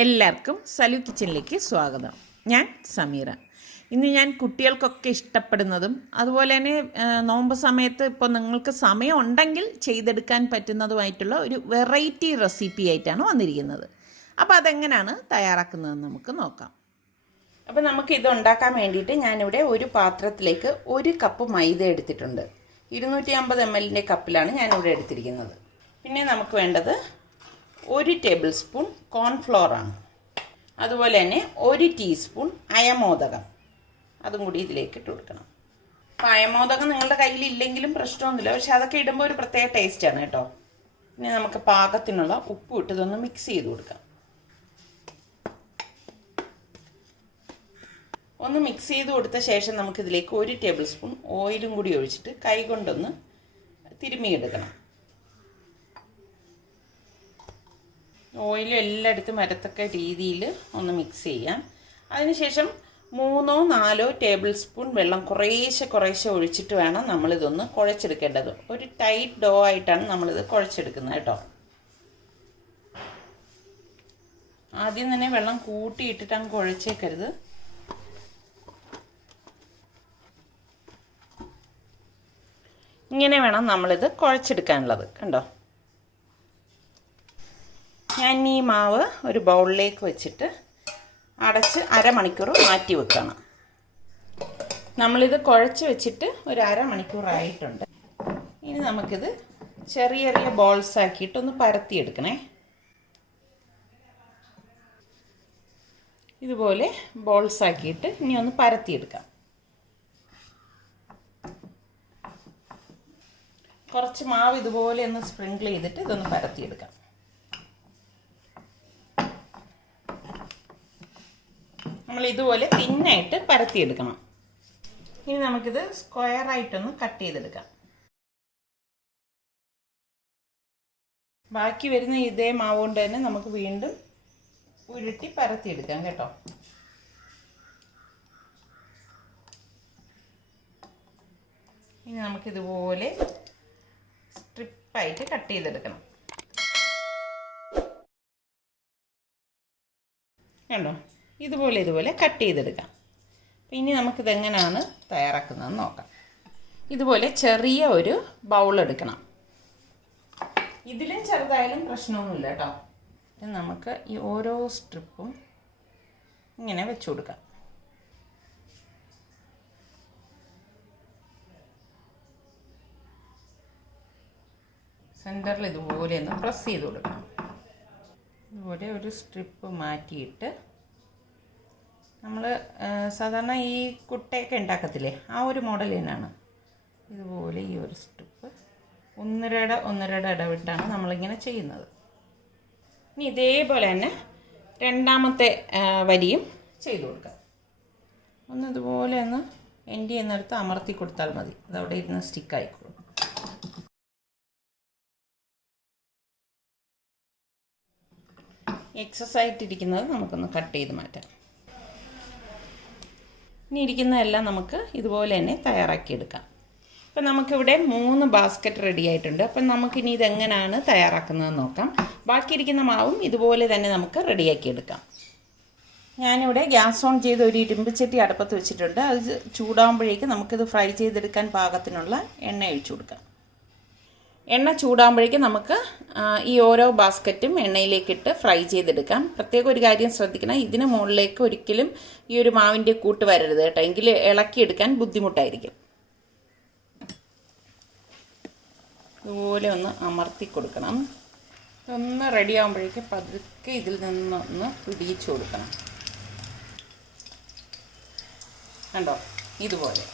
എല്ലാവർക്കും സലു കിച്ചണിലേക്ക് സ്വാഗതം. ഞാൻ സമീറ. ഇന്ന് ഞാൻ കുട്ടികൾക്കൊക്കെ ഇഷ്ടപ്പെടുന്നതും അതുപോലെ തന്നെ നോമ്പ് സമയത്ത് ഇപ്പോൾ നിങ്ങൾക്ക് സമയം ഉണ്ടെങ്കിൽ ചെയ്തെടുക്കാൻ പറ്റുന്നതുമായിട്ടുള്ള ഒരു വെറൈറ്റി റെസിപ്പി ആയിട്ടാണ് വന്നിരിക്കുന്നത്. അപ്പോൾ അതെങ്ങനെയാണ് തയ്യാറാക്കുന്നതെന്ന് നമുക്ക് നോക്കാം. അപ്പോൾ നമുക്ക് ഇത് ഉണ്ടാക്കാൻ വേണ്ടിയിട്ട് ഞാനിവിടെ ഒരു പാത്രത്തിലേക്ക് 1 കപ്പ് മൈദ എടുത്തിട്ടുണ്ട്. 250 ml കപ്പിലാണ് ഞാനിവിടെ എടുത്തിരിക്കുന്നത്. പിന്നെ നമുക്ക് വേണ്ടത് 1 ടേബിൾ സ്പൂൺ കോൺഫ്ലോർ ആണ്. അതുപോലെ തന്നെ 1 ടീസ്പൂൺ അയമോദകം, അതും കൂടി ഇതിലേക്ക് ഇട്ട് കൊടുക്കണം. അപ്പോൾ അയമോദകം നിങ്ങളുടെ കയ്യിൽ ഇല്ലെങ്കിലും പ്രശ്നമൊന്നുമില്ല, പക്ഷെ അതൊക്കെ ഇടുമ്പോൾ ഒരു പ്രത്യേക ടേസ്റ്റാണ് കേട്ടോ. പിന്നെ നമുക്ക് പാകത്തിനുള്ള ഉപ്പ് ഇട്ട് ഇതൊന്ന് മിക്സ് ചെയ്ത് കൊടുക്കാം. ഒന്ന് മിക്സ് ചെയ്ത് കൊടുത്ത ശേഷം നമുക്കിതിലേക്ക് 1 ടേബിൾ സ്പൂൺ ഓയിലും കൂടി ഒഴിച്ചിട്ട് കൈ കൊണ്ടൊന്ന് തിരുമ്മിയെടുക്കണം. ഓയിൽ എല്ലായിടത്തും വരത്തക്ക രീതിയിൽ ഒന്ന് മിക്സ് ചെയ്യാം. അതിനുശേഷം 3-4 ടേബിൾ സ്പൂൺ വെള്ളം കുറേശ്ശെ ഒഴിച്ചിട്ട് വേണം നമ്മളിതൊന്ന് കുഴച്ചെടുക്കേണ്ടത്. ഒരു ടൈറ്റ് ഡോ ആയിട്ടാണ് നമ്മളിത് കുഴച്ചെടുക്കുന്നത് കേട്ടോ. ആദ്യം തന്നെ വെള്ളം കൂട്ടിയിട്ടിട്ട് കുഴച്ചേക്കരുത്. ഇങ്ങനെ വേണം നമ്മളിത് കുഴച്ചെടുക്കാനുള്ളത്. കണ്ടോ, ഞാൻ ഈ മാവ് ഒരു ബൗളിലേക്ക് വെച്ചിട്ട് അടച്ച് അരമണിക്കൂർ മാറ്റി വെക്കണം. നമ്മളിത് കുഴച്ച് വെച്ചിട്ട് ഒരു അരമണിക്കൂറായിട്ടുണ്ട്. ഇനി നമുക്കിത് ചെറിയ ചെറിയ ബോൾസ് ആക്കിയിട്ടൊന്ന് പരത്തിയെടുക്കണേ. ഇതുപോലെ ബോൾസ് ആക്കിയിട്ട് ഇനി ഒന്ന് പരത്തിയെടുക്കാം. കുറച്ച് മാവ് ഇതുപോലെ ഒന്ന് സ്പ്രിങ്കിൾ ചെയ്തിട്ട് ഇതൊന്ന് പരത്തിയെടുക്കാം. നമ്മൾ ഇതുപോലെ തിന്നായിട്ട് പരത്തിയെടുക്കണം. ഇനി നമുക്കിത് സ്ക്വയറായിട്ടൊന്ന് കട്ട് ചെയ്തെടുക്കാം. ബാക്കി വരുന്ന ഇതേ മാവ് കൊണ്ട് തന്നെ നമുക്ക് വീണ്ടും ഉരുട്ടി പരത്തിയെടുക്കാം കേട്ടോ. ഇനി നമുക്കിതുപോലെ സ്ട്രിപ്പായിട്ട് കട്ട് ചെയ്തെടുക്കണം. കണ്ടോ, ഇതുപോലെ കട്ട് ചെയ്തെടുക്കാം. ഇനി നമുക്കിതെങ്ങനെയാണ് തയ്യാറാക്കുന്നതെന്ന് നോക്കാം. ഇതുപോലെ ചെറിയ ഒരു ബൗൾ എടുക്കണം. ഇതിലും ചെറുതായാലും പ്രശ്നമൊന്നുമില്ല കേട്ടോ. നമുക്ക് ഈ ഓരോ സ്ട്രിപ്പും ഇങ്ങനെ വെച്ച് കൊടുക്കാം. സെൻറ്ററിൽ ഇതുപോലെ ഒന്ന് പ്രസ് ചെയ്ത് കൊടുക്കണം. ഇതുപോലെ ഒരു സ്ട്രിപ്പ് മാറ്റിയിട്ട് നമ്മൾ സാധാരണ ഈ കുട്ടയൊക്കെ ഉണ്ടാക്കത്തില്ലേ, ആ ഒരു മോഡൽ തന്നെയാണ്. ഇതുപോലെ ഈ ഒരു സ്ട്രിപ്പ് ഒന്നരയുടെ ഇടവിട്ടാണ് നമ്മളിങ്ങനെ ചെയ്യുന്നത്. ഇനി ഇതേപോലെ തന്നെ രണ്ടാമത്തെ വരിയും ചെയ്ത് കൊടുക്കാം. ഒന്ന് ഇതുപോലെ ഒന്ന് എൻഡ് ചെയ്യുന്നിടത്ത് അമർത്തി കൊടുത്താൽ മതി, അതവിടെ ഇരുന്ന് സ്റ്റിക്കായിക്കോളും. എക്സസ് ആയിട്ടിരിക്കുന്നത് നമുക്കൊന്ന് കട്ട് ചെയ്ത് മാറ്റാം. ഇനി ഇരിക്കുന്നതെല്ലാം നമുക്ക് ഇതുപോലെ തന്നെ തയ്യാറാക്കിയെടുക്കാം. അപ്പം നമുക്കിവിടെ 3 ബാസ്ക്കറ്റ് റെഡി ആയിട്ടുണ്ട്. അപ്പം നമുക്കിനി ഇതെങ്ങനെയാണ് തയ്യാറാക്കുന്നതെന്ന് നോക്കാം. ബാക്കിയിരിക്കുന്ന മാവും ഇതുപോലെ തന്നെ നമുക്ക് റെഡിയാക്കിയെടുക്കാം. ഞാനിവിടെ ഗ്യാസ് ഓൺ ചെയ്ത് ഒരു ഇരുമ്പ് ചട്ടി അടുപ്പത്ത് വെച്ചിട്ടുണ്ട്. അത് ചൂടാകുമ്പോഴേക്ക് നമുക്കിത് ഫ്രൈ ചെയ്തെടുക്കാൻ പാകത്തിനുള്ള എണ്ണ ഒഴിച്ചു കൊടുക്കാം. എണ്ണ ചൂടാകുമ്പോഴേക്കും നമുക്ക് ഈ ഓരോ ബാസ്ക്കറ്റും എണ്ണയിലേക്കിട്ട് ഫ്രൈ ചെയ്തെടുക്കാം. പ്രത്യേകം ഒരു കാര്യം ശ്രദ്ധിക്കണം, ഇതിന് മുകളിലേക്ക് ഒരിക്കലും ഈ ഒരു മാവിൻ്റെ കൂട്ട് വരരുത് കേട്ടോ, എങ്കിൽ ഇളക്കിയെടുക്കാൻ ബുദ്ധിമുട്ടായിരിക്കും. ഇതുപോലെ ഒന്ന് അമർത്തി കൊടുക്കണം. ഒന്ന് റെഡി ആകുമ്പോഴേക്കും പതുക്കെ ഇതിൽ നിന്നൊന്ന് പിടിച്ചു കൊടുക്കണം. കണ്ടോ, ഇതുപോലെ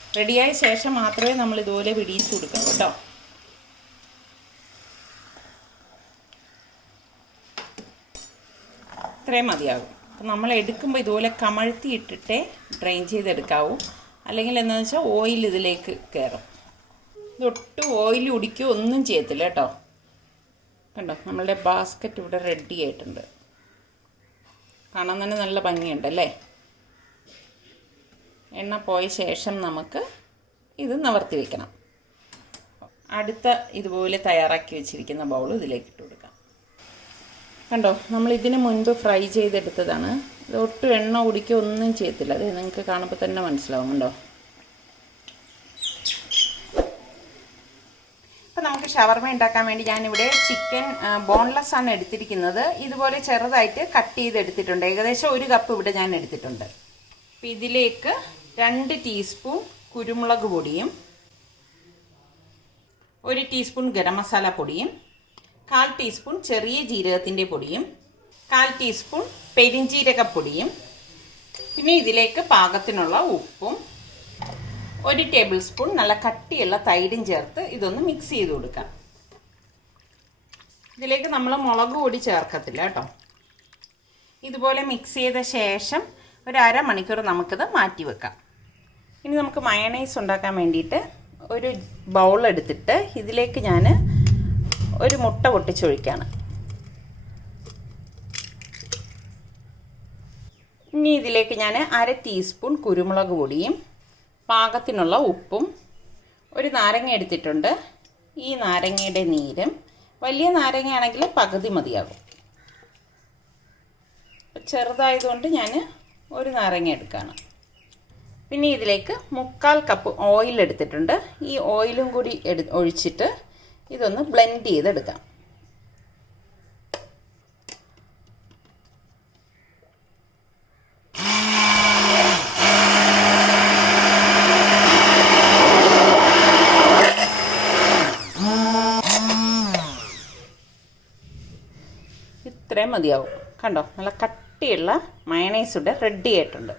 റെഡിയായ ശേഷം മാത്രമേ നമ്മൾ ഇതുപോലെ പിടിച്ചു കൊടുക്കാം കേട്ടോ. ഇത്രയും മതിയാകും. അപ്പം നമ്മൾ എടുക്കുമ്പോൾ ഇതുപോലെ കമഴ്ത്തി ഇട്ടിട്ടേ ഡ്രെയിൻ ചെയ്തെടുക്കാവൂ, അല്ലെങ്കിൽ എന്താണെന്ന് വെച്ചാൽ ഓയിൽ ഇതിലേക്ക് കയറും. ഇതൊട്ടും ഓയിൽ ഉടിക്കുകയോ ഒന്നും ചെയ്യത്തില്ല കേട്ടോ. കണ്ടോ, നമ്മളുടെ ബാസ്ക്കറ്റ് ഇവിടെ റെഡി ആയിട്ടുണ്ട്. കാണാൻ തന്നെ നല്ല ഭംഗിയുണ്ടല്ലേ. എണ്ണ പോയ ശേഷം നമുക്ക് ഇത് നിവർത്തി വയ്ക്കണം. അടുത്ത ഇതുപോലെ തയ്യാറാക്കി വെച്ചിരിക്കുന്ന ബൗൾ ഇതിലേക്ക് ഇട്ട് കൊടുക്കാം. കണ്ടോ, നമ്മൾ ഇതിന് മുൻപ് ഫ്രൈ ചെയ്തെടുത്തതാണ്. ഇത് ഒട്ടും എണ്ണ കുടിക്കുക ഒന്നും ചെയ്യത്തില്ല. അത് നിങ്ങൾക്ക് കാണുമ്പോൾ തന്നെ മനസ്സിലാവും. കണ്ടോ, ഇപ്പം നമുക്ക് ഷവർമ ഉണ്ടാക്കാൻ വേണ്ടി ഞാനിവിടെ ചിക്കൻ ബോൺലെസ് ആണ് എടുത്തിരിക്കുന്നത്. ഇതുപോലെ ചെറുതായിട്ട് കട്ട് ചെയ്തെടുത്തിട്ടുണ്ട്. ഏകദേശം 1 കപ്പ് ഇവിടെ ഞാൻ എടുത്തിട്ടുണ്ട്. അപ്പം ഇതിലേക്ക് 2 ടീസ്പൂൺ കുരുമുളക് പൊടിയും 1 ടീസ്പൂൺ ഗരം മസാല പൊടിയും 1/4 ടീസ്പൂൺ ചെറിയ ജീരകത്തിൻ്റെ പൊടിയും 1/4 ടീസ്പൂൺ പെരിഞ്ജീരകപ്പൊടിയും പിന്നെ ഇതിലേക്ക് പാകത്തിനുള്ള ഉപ്പും 1 ടേബിൾ സ്പൂൺ നല്ല കട്ടിയുള്ള തൈരും ചേർത്ത് ഇതൊന്ന് മിക്സ് ചെയ്ത് കൊടുക്കാം. ഇതിലേക്ക് നമ്മൾ മുളക് പൊടി ചേർക്കത്തില്ല കേട്ടോ. ഇതുപോലെ മിക്സ് ചെയ്ത ശേഷം ഒരു അരമണിക്കൂർ നമുക്കിത് മാറ്റി വെക്കാം. ഇനി നമുക്ക് മയണൈസ് ഉണ്ടാക്കാൻ വേണ്ടിയിട്ട് ഒരു ബൗൾ എടുത്തിട്ട് ഇതിലേക്ക് ഞാൻ ഒരു മുട്ട പൊട്ടിച്ചൊഴിക്കുകയാണ്. ഇനി ഇതിലേക്ക് ഞാൻ 1/2 ടീസ്പൂൺ കുരുമുളക് പൊടിയും പാകത്തിനുള്ള ഉപ്പും 1 നാരങ്ങ എടുത്തിട്ടുണ്ട്. ഈ നാരങ്ങയുടെ നീരും, വലിയ നാരങ്ങയാണെങ്കിൽ പകുതി മതിയാകും. ചെറുതായതുകൊണ്ട് ഞാൻ 1 നാരങ്ങ എടുക്കുകയാണ്. പിന്നെ ഇതിലേക്ക് 1/4 കപ്പ് ഓയിൽ എടുത്തിട്ടുണ്ട്. ഈ ഓയിലും കൂടി ഒഴിച്ചിട്ട് ഇതൊന്ന് ബ്ലെൻഡ് ചെയ്തെടുക്കാം. ഇത്രയും മതിയാവും. കണ്ടോ, നല്ല കട്ടിയുള്ള മയണൈസ് ഇവിടെ റെഡി ആയിട്ടുണ്ട്.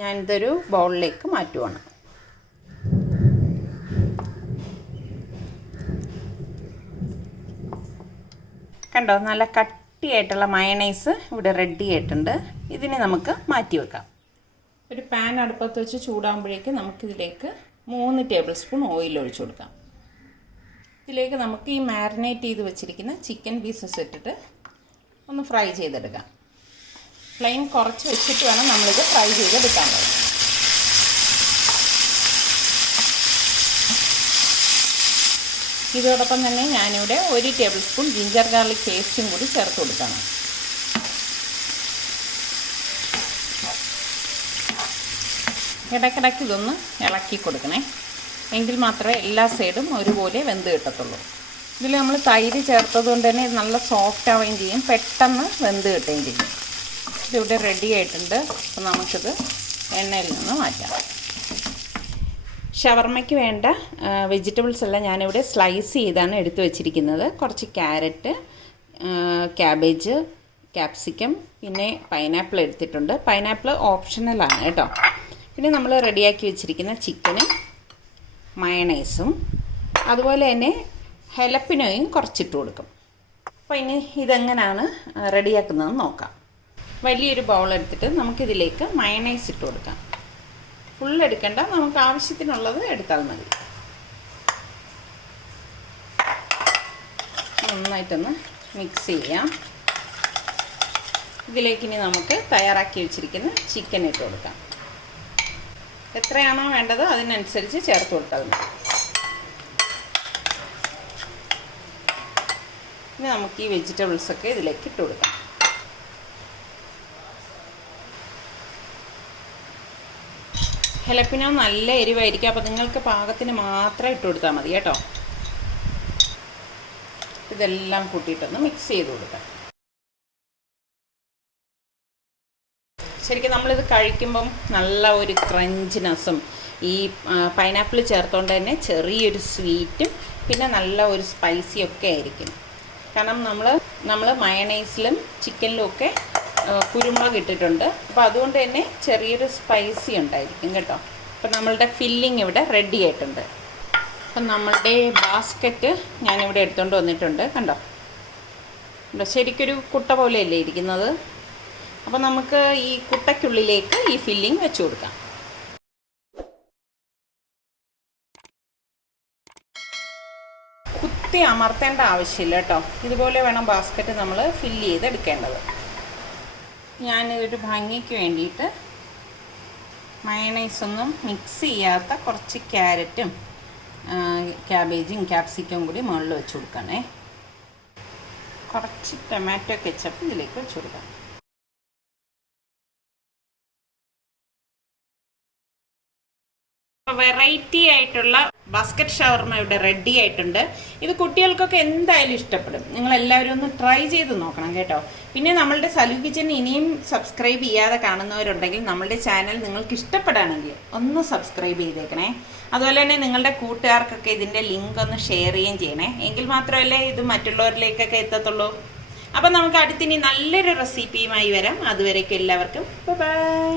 ഞാനിതൊരു ബൗളിലേക്ക് മാറ്റുവാണ്. കണ്ടോ, നല്ല കട്ടിയായിട്ടുള്ള മയണൈസ് ഇവിടെ റെഡി ആയിട്ടുണ്ട്. ഇതിനെ നമുക്ക് മാറ്റി വെക്കാം. ഒരു പാൻ അടുപ്പത്ത് വെച്ച് ചൂടാകുമ്പോഴേക്ക് നമുക്കിതിലേക്ക് 3 ടേബിൾ സ്പൂൺ ഓയിൽ ഒഴിച്ചു കൊടുക്കാം. ഇതിലേക്ക് നമുക്ക് ഈ മാരിനേറ്റ് ചെയ്ത് വെച്ചിരിക്കുന്ന ചിക്കൻ പീസസ് ഇട്ടിട്ട് ഒന്ന് ഫ്രൈ ചെയ്തെടുക്കാം. ഫ്ലെയിം കുറച്ച് വെച്ചിട്ട് വേണം നമ്മളിത് ഫ്രൈ ചെയ്തെടുക്കാൻ. ഇതോടൊപ്പം തന്നെ ഞാനിവിടെ 1 ടേബിൾ സ്പൂൺ ജിഞ്ചർ ഗാർലിക് പേസ്റ്റും കൂടി ചേർത്ത് കൊടുക്കണം. ഇടയ്ക്കിടയ്ക്ക് ഇതൊന്ന് ഇളക്കി കൊടുക്കണേ, എങ്കിൽ മാത്രമേ എല്ലാ സൈഡും ഒരുപോലെ വെന്ത് കിട്ടത്തുള്ളൂ. ഇതിൽ നമ്മൾ തൈര് ചേർത്തത് കൊണ്ട് തന്നെ നല്ല സോഫ്റ്റ് ആവുകയും ചെയ്യും, പെട്ടെന്ന് വെന്ത് കിട്ടുകയും ചെയ്യും. ഇതിവിടെ റെഡി ആയിട്ടുണ്ട്. അപ്പോൾ നമുക്കിത് എണ്ണയിൽ നിന്ന് മാറ്റാം. ഷവർമ്മയ്ക്ക് വേണ്ട വെജിറ്റബിൾസ് എല്ലാം ഞാനിവിടെ സ്ലൈസ് ചെയ്താണ് എടുത്തു വച്ചിരിക്കുന്നത്. കുറച്ച് ക്യാരറ്റ്, ക്യാബേജ്, ക്യാപ്സിക്കം, പിന്നെ പൈനാപ്പിൾ എടുത്തിട്ടുണ്ട്. പൈനാപ്പിൾ ഓപ്ഷണലാണ് കേട്ടോ. പിന്നെ നമ്മൾ റെഡിയാക്കി വെച്ചിരിക്കുന്ന ചിക്കനും മയണൈസും അതുപോലെ തന്നെ ഹലപ്പിനോയും കുറച്ചിട്ട് കൊടുക്കും. അപ്പോൾ ഇനി ഇതെങ്ങനെയാണ് റെഡിയാക്കുന്നതെന്ന് നോക്കാം. വലിയൊരു ബൗൾ എടുത്തിട്ട് നമുക്കിതിലേക്ക് മയണൈസ് ഇട്ട് കൊടുക്കാം. ഫുൾ എടുക്കണ്ട, നമുക്ക് ആവശ്യത്തിനുള്ളത് എടുത്താൽ മതി. നന്നായിട്ടൊന്ന് മിക്സ് ചെയ്യാം. ഇതിലേക്ക് ഇനി നമുക്ക് തയ്യാറാക്കി വെച്ചിരിക്കുന്ന ചിക്കൻ ഇട്ട് കൊടുക്കാം. എത്രയാണോ വേണ്ടത് അതിനനുസരിച്ച് ചേർത്ത് കൊടുത്താൽ മതി. ഇനി നമുക്ക് ഈ വെജിറ്റബിൾസൊക്കെ ഇതിലേക്ക് ഇട്ട് കൊടുക്കാം. ഹലപ്പിനോ നല്ല എരിവായിരിക്കും, അപ്പോൾ നിങ്ങൾക്ക് പാകത്തിന് മാത്രം ഇട്ട് കൊടുത്താൽ മതി കേട്ടോ. ഇതെല്ലാം കൂട്ടിയിട്ടൊന്ന് മിക്സ് ചെയ്ത് കൊടുക്കാം. ശരിക്കും നമ്മളിത് കഴിക്കുമ്പം നല്ല ഒരു ക്രഞ്ചിനെസ്സും ഈ പൈനാപ്പിൾ ചേർത്തുകൊണ്ട് തന്നെ ചെറിയൊരു സ്വീറ്റും പിന്നെ നല്ല ഒരു സ്പൈസിയൊക്കെ ആയിരിക്കും. കാരണം നമ്മൾ മയണൈസിലും ചിക്കനിലും ഒക്കെ കുരുമുളക് ഇട്ടിട്ടുണ്ട്. അപ്പോൾ അതുകൊണ്ട് തന്നെ ചെറിയൊരു സ്പൈസി ഉണ്ടായിരിക്കും കേട്ടോ. അപ്പോൾ നമ്മളുടെ ഫില്ലിങ് ഇവിടെ റെഡി ആയിട്ടുണ്ട്. അപ്പം നമ്മളുടെ ബാസ്ക്കറ്റ് ഞാനിവിടെ എടുത്തുകൊണ്ട് വന്നിട്ടുണ്ട്. കണ്ടോ, ശരിക്കൊരു കുട്ട പോലെയല്ലേ ഇരിക്കുന്നത്. അപ്പോൾ നമുക്ക് ഈ കുട്ടയ്ക്കുള്ളിലേക്ക് ഈ ഫില്ലിങ് വെച്ച് കൊടുക്കാം. കുത്തി അമർത്തേണ്ട ആവശ്യമില്ല കേട്ടോ. ഇതുപോലെ വേണം ബാസ്ക്കറ്റ് നമ്മൾ ഫില്ല് ചെയ്തെടുക്കേണ്ടത്. ഞാനൊരു ഭംഗിക്ക് വേണ്ടിയിട്ട് മയണൈസൊന്നും മിക്സ് ചെയ്യാത്ത കുറച്ച് ക്യാരറ്റും ക്യാബേജും ക്യാപ്സിക്കും കൂടി മുകളിൽ വെച്ച് കൊടുക്കണേ. കുറച്ച് ടൊമാറ്റോ കെച്ചപ്പ് ഇതിലേക്ക് വെച്ച് കൊടുക്കാം. വെറൈറ്റി ആയിട്ടുള്ള ബാസ്ക്കറ്റ് ഷവർമ ഇവിടെ റെഡി ആയിട്ടുണ്ട്. ഇത് കുട്ടികൾക്കൊക്കെ എന്തായാലും ഇഷ്ടപ്പെടും. നിങ്ങൾ എല്ലാവരും ഒന്ന് ട്രൈ ചെയ്ത് നോക്കണം കേട്ടോ. പിന്നെ നമ്മളുടെ സലു കിച്ചൻ ഇനിയും സബ്സ്ക്രൈബ് ചെയ്യാതെ കാണുന്നവരുണ്ടെങ്കിൽ നമ്മളുടെ ചാനൽ നിങ്ങൾക്ക് ഇഷ്ടപ്പെടുകയാണെങ്കിൽ ഒന്ന് സബ്സ്ക്രൈബ് ചെയ്തേക്കണേ. അതുപോലെ തന്നെ നിങ്ങളുടെ കൂട്ടുകാർക്കൊക്കെ ഇതിൻ്റെ ലിങ്ക് ഒന്ന് ഷെയർ ചെയ്യുകയും ചെയ്യണേ. എങ്കിൽ മാത്രമല്ലേ ഇത് മറ്റുള്ളവരിലേക്കൊക്കെ എത്തത്തുള്ളൂ. അപ്പം നമുക്ക് അടുത്തിനി നല്ലൊരു റെസിപ്പിയുമായി വരാം. അതുവരേക്കും എല്ലാവർക്കും ബൈ.